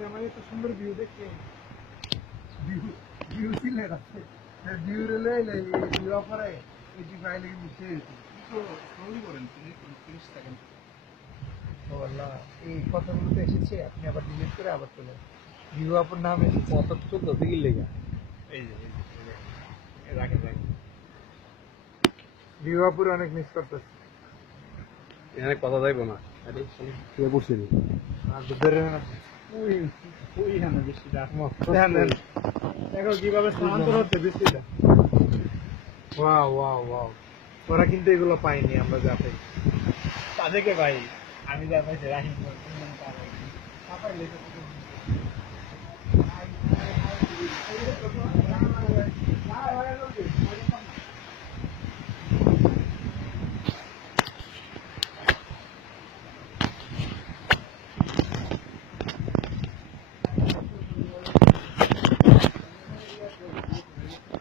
আমার এত সুন্দর ভিউ দেখে ভিউ ভিউ সিলেট আছে ভিউ রেলে ভিউ অফারে এটি ফাইলে মুছে তো স্লোলি করেন 30 সেকেন্ড ও আল্লাহ এই কথাগুলো তো এসেছে আপনি আবার ডিলিট করে আবার চলে ভিউ অফার নাম এসেছে কত চলতো দিকে লেগে এই যে রাখেন ভিউ অফার অনেক মিস করতেছে এখানে কথা যাইব না আরে তুই বসছিলি আর ধরে না ওই ওই হানা বৃষ্টিটা দেখেন দেখো কিভাবে স্থানান্তর হচ্ছে বৃষ্টিটা ওয়াও ওয়াও ওয়াও ওরা কিন্তু এগুলো পাইনি আমরা যা পাই তাদেরকে পাই আমি যা পাইছি রাহিম